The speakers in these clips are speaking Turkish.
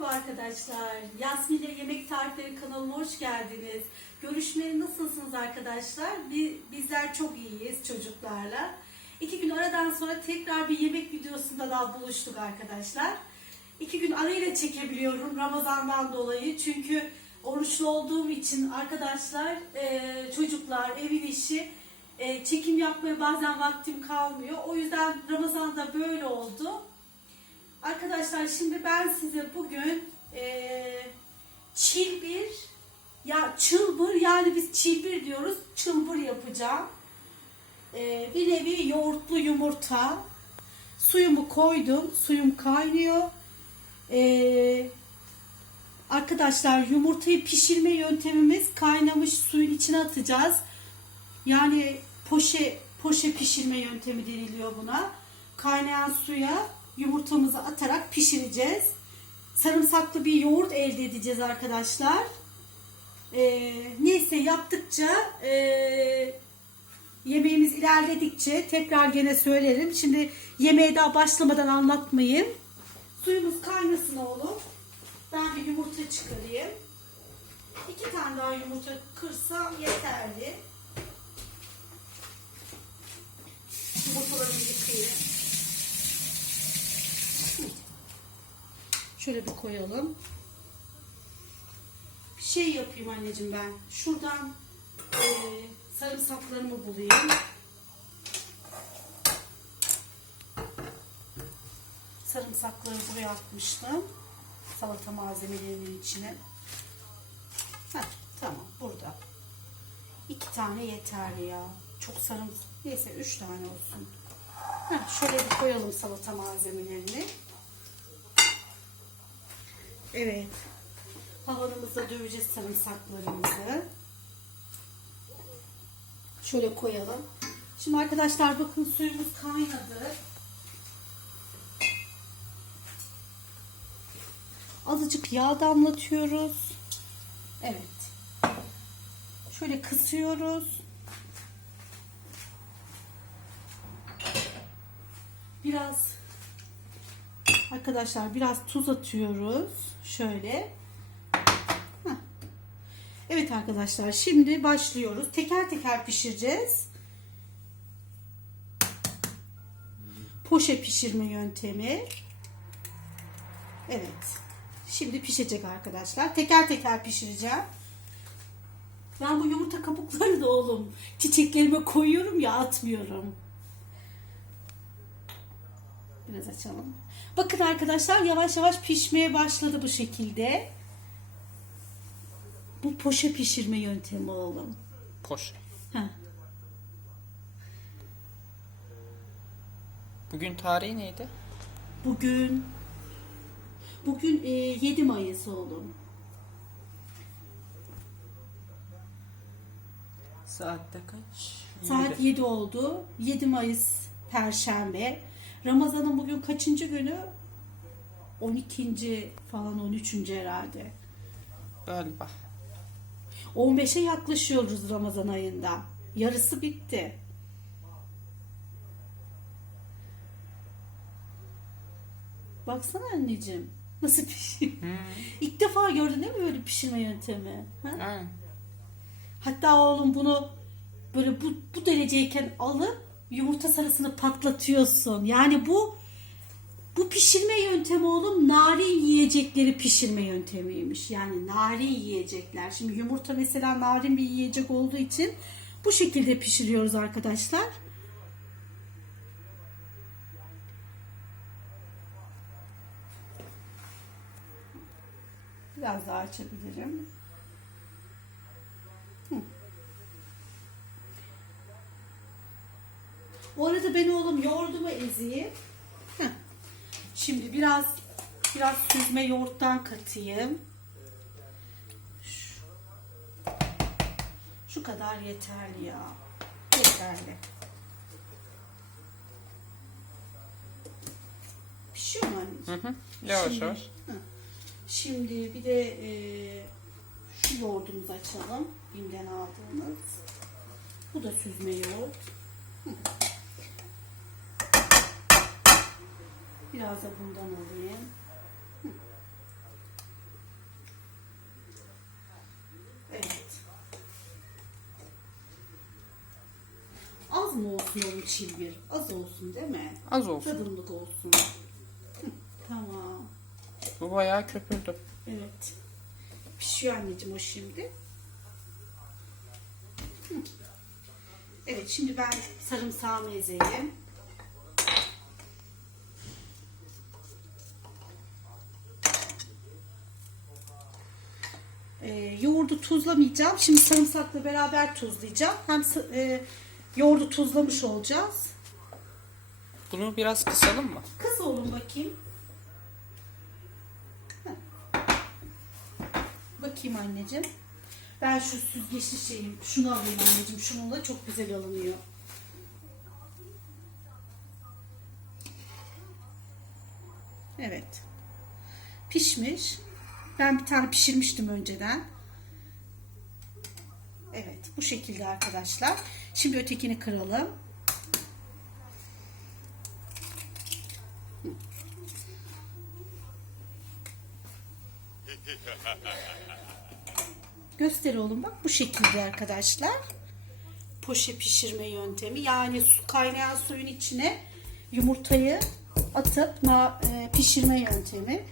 Merhaba arkadaşlar. Yasmin ile Yemek Tarifleri kanalıma hoş geldiniz. Görüşmeye nasılsınız arkadaşlar? Bi- Bizler çok iyiyiz çocuklarla. İki gün aradan sonra tekrar bir yemek videosunda daha buluştuk arkadaşlar. İki gün arayla çekebiliyorum Ramazan'dan dolayı. Çünkü oruçlu olduğum için arkadaşlar, e, çocuklar, evin işi e, çekim yapmaya bazen vaktim kalmıyor. O yüzden Ramazan'da böyle oldu. Arkadaşlar şimdi ben size bugün eee çilbir ya çılbır yani biz çilbir diyoruz çılbır yapacağım. Eee, bir nevi yoğurtlu yumurta. Suyumu koydum. Suyum kaynıyor. Eee, arkadaşlar yumurtayı pişirme yöntemimiz kaynamış suyun içine atacağız. Yani poşe poşe pişirme yöntemi deniliyor buna. Kaynayan suya yumurtamızı atarak pişireceğiz. Sarımsaklı bir yoğurt elde edeceğiz arkadaşlar. Ee, neyse yaptıkça e, yemeğimiz ilerledikçe tekrar gene söylerim. Şimdi yemeğe daha başlamadan anlatmayayım. Suyumuz kaynasın oğlum. Ben bir yumurta çıkarayım. İki tane daha yumurta kırsam yeterli. Yumurtalarımı yıkayayım. Şöyle bir koyalım. Bir şey yapayım anneciğim ben. Şuradan e, sarımsaklarımı bulayım. Sarımsakları buraya atmıştım. Salata malzemelerinin içine. Heh, tamam burada. İki tane yeterli ya. Çok sarımsak. Neyse üç tane olsun. Heh, şöyle bir koyalım salata malzemelerini. Evet. Havanımızda döveceğiz sarımsaklarımızı. Şöyle koyalım. Şimdi arkadaşlar bakın suyumuz kaynadı. Azıcık yağ damlatıyoruz. Evet. Şöyle kısıyoruz. Biraz arkadaşlar biraz tuz atıyoruz. Şöyle. Heh. Evet arkadaşlar şimdi başlıyoruz. Teker teker pişireceğiz. Poşe pişirme yöntemi. Evet. Şimdi pişecek arkadaşlar. Teker teker pişireceğim. Ben bu yumurta kabuklarını da oğlum çiçeklerime koyuyorum ya atmıyorum. Biraz açalım. Bakın arkadaşlar yavaş yavaş pişmeye başladı bu şekilde. Bu poşe pişirme yöntemi oğlum. Poşe. Heh. Bugün tarihi neydi? Bugün bugün e, 7 Mayıs oğlum. Saatte kaç? Saat Yedi. 7 oldu. 7 Mayıs Perşembe. Ramazan'ın bugün kaçıncı günü? 12. falan 13. herhalde. Galiba. 15'e yaklaşıyoruz Ramazan ayında. Yarısı bitti. Baksana anneciğim. Nasıl pişiyor? İlk defa gördün değil mi böyle pişirme yöntemi? Ha? Ha. Hatta oğlum bunu böyle bu, bu dereceyken alıp yumurta sarısını patlatıyorsun. Yani bu bu pişirme yöntemi oğlum narin yiyecekleri pişirme yöntemiymiş. Yani narin yiyecekler. Şimdi yumurta mesela narin bir yiyecek olduğu için bu şekilde pişiriyoruz arkadaşlar. Biraz daha açabilirim. Bu arada ben oğlum yoğurdumu ezeyim. Heh. Şimdi biraz biraz süzme yoğurttan katayım. Şu, şu kadar yeterli ya. Yeterli. Pişiyor mu anneciğim? Hı hı. Yavaş Şimdi- yavaş. Hı. Şimdi bir de e, şu yoğurdumuzu açalım. Bim'den aldığımız. Bu da süzme yoğurt. Hı. Biraz da bundan alayım. Evet. Az mı olsun onun için bir? Az olsun değil mi? Az olsun. Tadımlık olsun. Tamam. Bu bayağı köpürdü. Evet. Pişiyor anneciğim o şimdi. Evet şimdi ben sarımsağı mezeyim. Yoğurdu tuzlamayacağım. Şimdi sarımsakla beraber tuzlayacağım. Hem e, yoğurdu tuzlamış olacağız. Bunu biraz kısalım mı? Kız olun bakayım. Heh. Bakayım anneciğim. Ben şu süzgeçli şeyim, şunu alayım anneciğim. Şununla çok güzel alınıyor. Evet. Pişmiş. Ben bir tane pişirmiştim önceden. Evet, bu şekilde arkadaşlar. Şimdi ötekini kıralım. Göster oğlum bak bu şekilde arkadaşlar. Poşe pişirme yöntemi. Yani su, kaynayan suyun içine yumurtayı atıp e, pişirme yöntemi.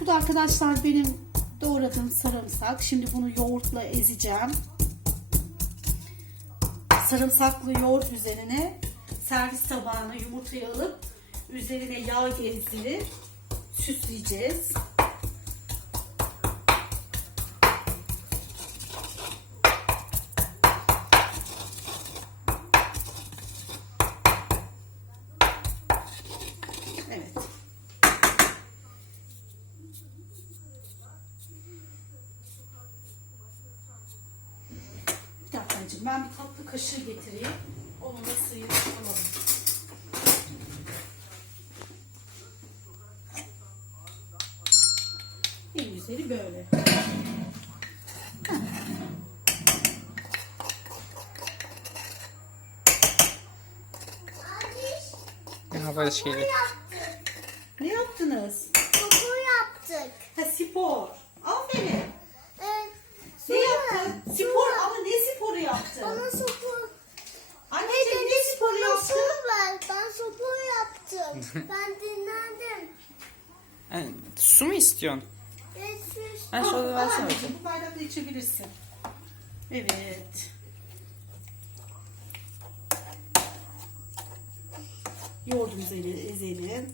Bu da arkadaşlar benim doğradığım sarımsak. Şimdi bunu yoğurtla ezeceğim. Sarımsaklı yoğurt üzerine servis tabağına yumurtayı alıp üzerine yağ gezdirip süsleyeceğiz. Anneciğim, ben bir tatlı kaşığı getireyim. Onunla sıyırıp alalım. En güzeli böyle. Ya böyle şeyler. Ne yaptınız? Topu yaptık. Ha spor. Aferin. Evet. Ne yaptın? Spor ama ne sporu yaptın? Bana sopu. Anneciğim ne sporu Bana yaptın? su ver. Ben sopu ben dinlendim. Yani, su mu istiyorsun? Ben Al, şöyle al versene. Bu bardakla içebilirsin. Evet. Yoğurdumuzu ele- ezelim.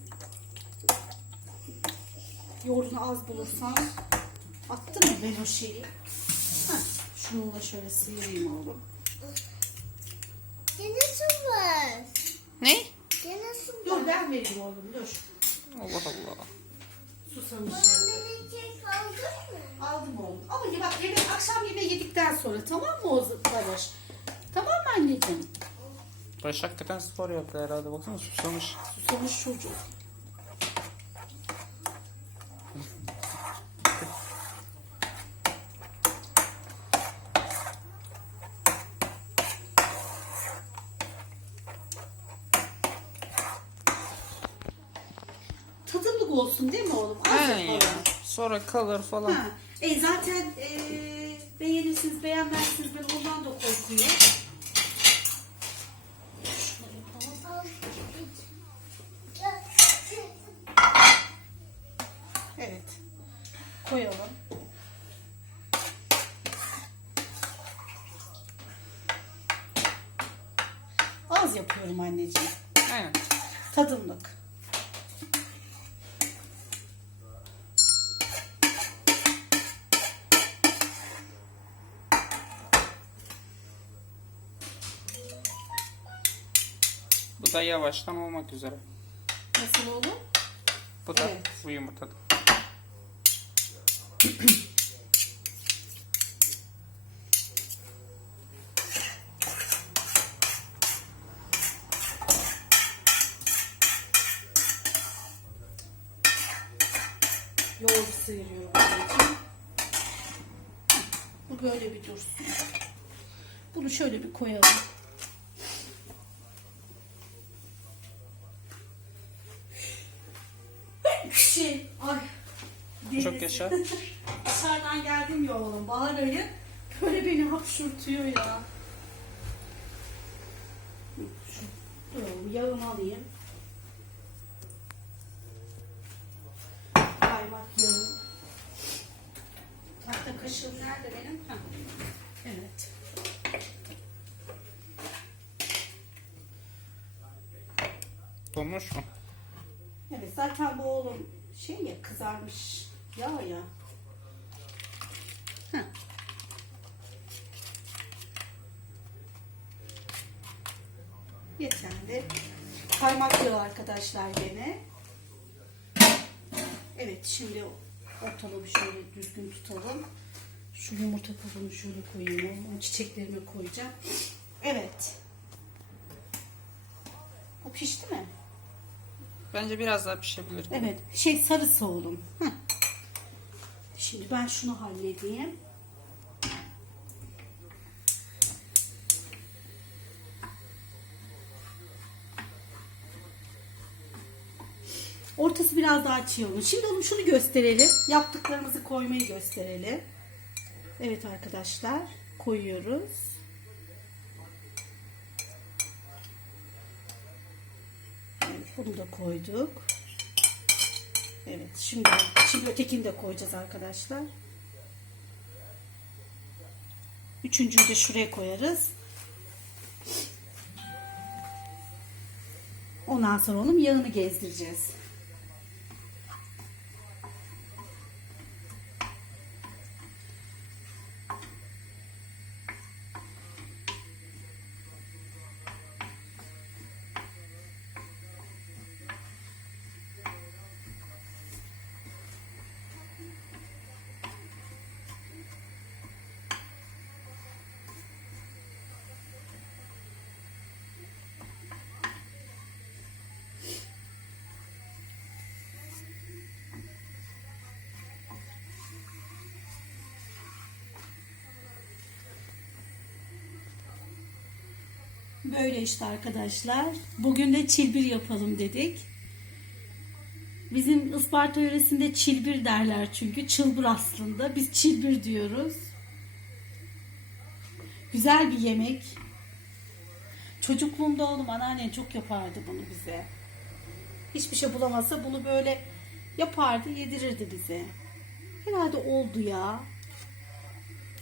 Yoğurdunu az bulursan attın mı ben o şeyi? Heh, şununla şöyle sıyırayım oğlum. Gene su ver. Ne? Ver. Dur ben vereyim oğlum dur. Allah Allah. Mı? Aldım oğlum. Ama ya bak yemek, akşam yemeği yedikten sonra tamam mı o Barış? Tamam mı anneciğim? Barış hakikaten spor yaptı herhalde. Baksana susamış. Susamış çocuk. Tadımlık olsun değil mi oğlum? Az Aynen ya. yapalım. Sonra kalır falan. Ha. E zaten e, beğenirsiniz beğenmezsiniz ben ondan da korkuyorum. Evet. Koyalım. Az yapıyorum anneciğim. Aynen. Tadımlık. Bu da yavaştan olmak üzere. Nasıl oğlum? Bu da Evet. bu yumurtada. Yoğurdu sıyırıyorum. Bu böyle bir dursun. Bunu şöyle bir koyalım. Şey, ay. Deniz. yaşa. Dışarıdan geldim ya oğlum bahar ayı. Böyle beni hapşurtuyor ya. Oğlum yağımı alayım. Kaymak yağı. Tahta kaşığım nerede benim? Ha. Evet. Donmuş mu? Evet zaten bu oğlum şey ya kızarmış yağ ya. Heh. Yeterli. Kaymak yağı arkadaşlar gene. Evet şimdi ortalığı şöyle düzgün tutalım. Şu yumurta kabuğunu şöyle koyayım. Onu çiçeklerime koyacağım. Evet. Bu pişti mi? Bence biraz daha pişebilir. Evet, şey sarısı oğlum. Heh. Şimdi ben şunu halledeyim. Ortası biraz daha çiğ olmuş. Şimdi onu şunu gösterelim. Yaptıklarımızı koymayı gösterelim. Evet arkadaşlar, koyuyoruz. Evet, bunu da koyduk. Evet, şimdi şimdi ötekini de koyacağız arkadaşlar. Üçüncüyü de şuraya koyarız. Ondan sonra onun yağını gezdireceğiz. Böyle işte arkadaşlar. Bugün de çilbir yapalım dedik. Bizim Isparta yöresinde çilbir derler çünkü. Çılbır aslında. Biz çilbir diyoruz. Güzel bir yemek. Çocukluğumda oğlum anneannen çok yapardı bunu bize. Hiçbir şey bulamazsa bunu böyle yapardı, yedirirdi bize. Herhalde oldu ya.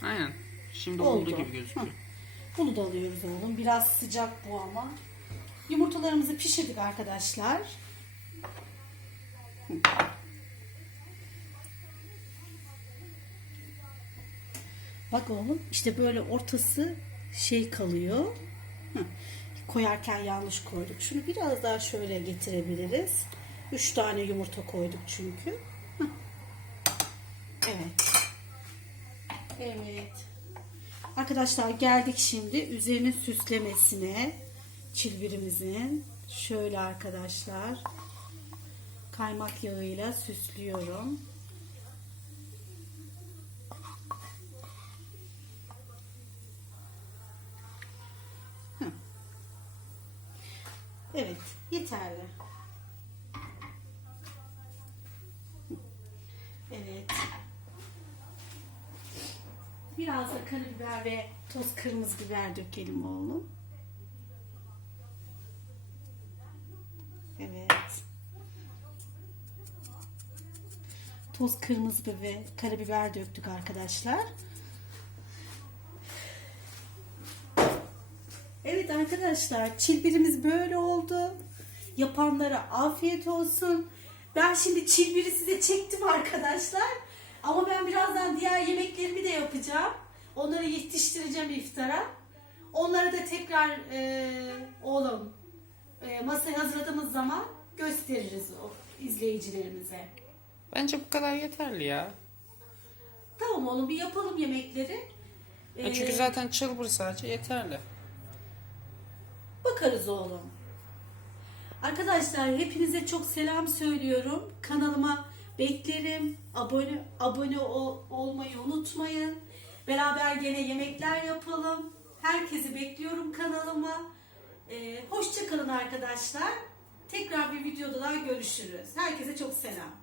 Aynen. Şimdi Oldu. olduğu gibi gözüküyor. Hı. Bunu da alıyoruz oğlum. Biraz sıcak bu ama. Yumurtalarımızı pişirdik arkadaşlar. Bak oğlum işte böyle ortası şey kalıyor. Hı. Koyarken yanlış koyduk. Şunu biraz daha şöyle getirebiliriz. Üç tane yumurta koyduk çünkü. Hı. Evet. Evet. Arkadaşlar geldik şimdi üzerinin süslemesine çilbirimizin. Şöyle arkadaşlar kaymak yağıyla süslüyorum. Evet, yeterli. Evet. Biraz da karabiber ve toz kırmızı biber dökelim oğlum. Evet. Toz kırmızı biber ve karabiber döktük arkadaşlar. Evet arkadaşlar çilbirimiz böyle oldu. Yapanlara afiyet olsun. Ben şimdi çilbiri size çektim arkadaşlar. Ama ben birazdan diğer yemeklerimi de yapacağım. Onları yetiştireceğim iftara. Onları da tekrar e, oğlum e, masaya hazırladığımız zaman gösteririz o izleyicilerimize. Bence bu kadar yeterli ya. Tamam oğlum bir yapalım yemekleri. E, çünkü zaten çılbır sadece yeterli. Bakarız oğlum. Arkadaşlar hepinize çok selam söylüyorum. Kanalıma beklerim. Abone abone ol- olmayı unutmayın. Beraber gene yemekler yapalım. Herkesi bekliyorum kanalıma. Ee, hoşça kalın arkadaşlar. Tekrar bir videoda daha görüşürüz. Herkese çok selam.